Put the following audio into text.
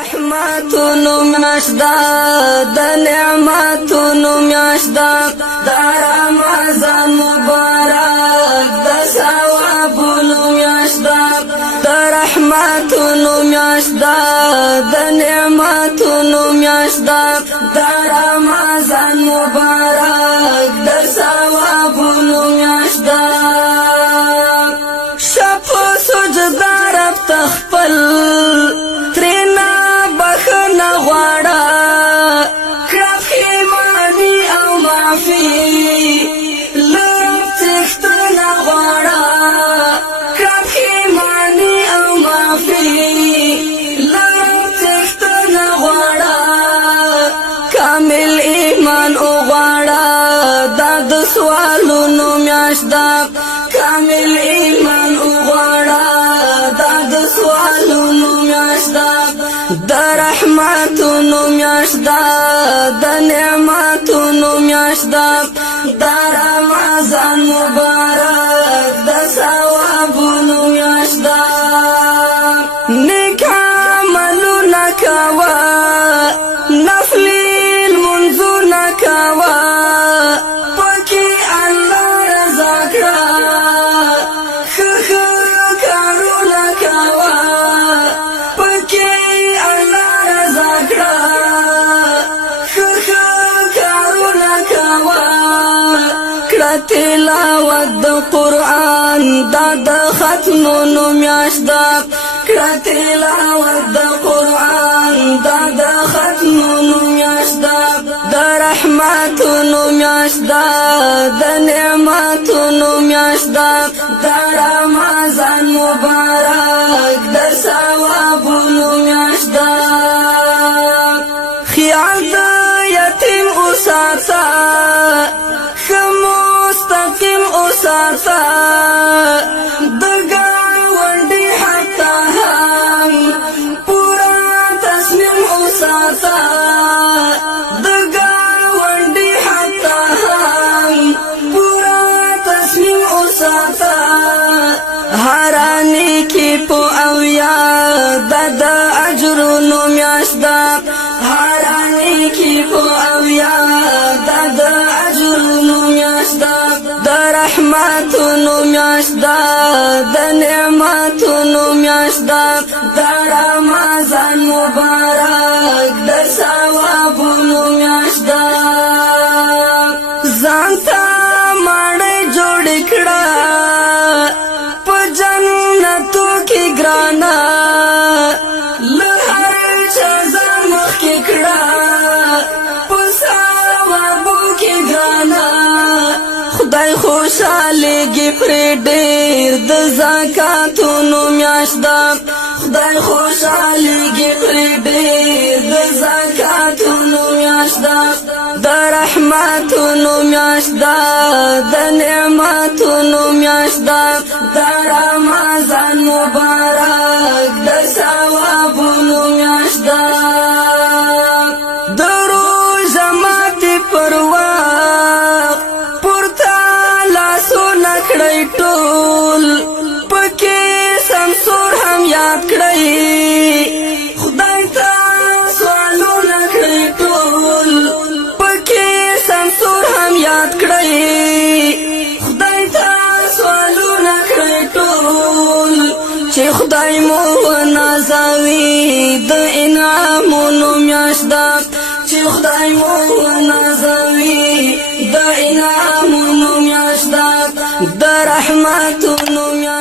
رحمتونو میاشدا د نعمتونو میاشدا د رمضان مبارک د ثوابونو میاشدا د رحمتونو میاشدا د نعمتونو میاشدا د رمضان مبارک د ثوابونو میاشدا شپه سجدا رب تخپل ترینا بخنا غواړه کړه او معافي لږ تښتنه غواړه کړه او معافي لږ تښتنه غواړه کامل ایمان غواړه دا د سوالونو میاشدا کامل ایمان غواړه دا د سوالونو میاشدا د رحمتونو میاشدا د نعمتونو میاشدا د رمضان مبارک د ثوابونو میاشدا نیک عملونه کوه نفلي لمونځونه کوه پکې الله رضا کړه ښه کارونه کوه پکې الله رضا کړه ښه کارونه کوه کړه تلاوت د قرآن دا د ختمونو میاشدا کړه تلاوت د قرآن دا د ختمونو میاشدا د رحمتونو میاشدا د نعمتونو میاشدا د رمضان مبارک د ثوابونو میاشدا خیال د یتیم اوساته ښه مستقیم اوساته د ګاونډي حتی هم پوره تصمیم اوساته د ګاونډي حتی هم پوره تصمیم اوساته هرانی کی په او یاد د اجرونو میاشدا هرانی کی په او یاد د اجرونو میاشدا د رحمتونو میاشدا د نعمتونو میاشدا د رمضان مبارک د ثوابونو میاشدا ځانته ماړه جوړ کړه په جنتو کې ګرانا له هر چا ځان مخکې کړه په ثوابو کې ګرانا خدای خوشحالېږي پرې ډېر د زکاتونو میاشدا خدای خوشحالېږي پرې ډېر د زکاتونو میاشدا د رحمتونو میاشدا د نعمتونو میاشدا د رمضان مبارک د ثوابونو میاشدا د روژه ماتې پر وخت پورته لاسونه کړئ ټول پکې سمسور هم یاد کړئ خدای ته سوالونه کړئ ټول پکې سمسور هم یاد کړئ خدای ته سوالونه کړئ ټول چې خدای مو نازوي د انعامونو میاشدا چې خدای مو نازوي د انعامونو میاشدا د رحمتونو میاشدا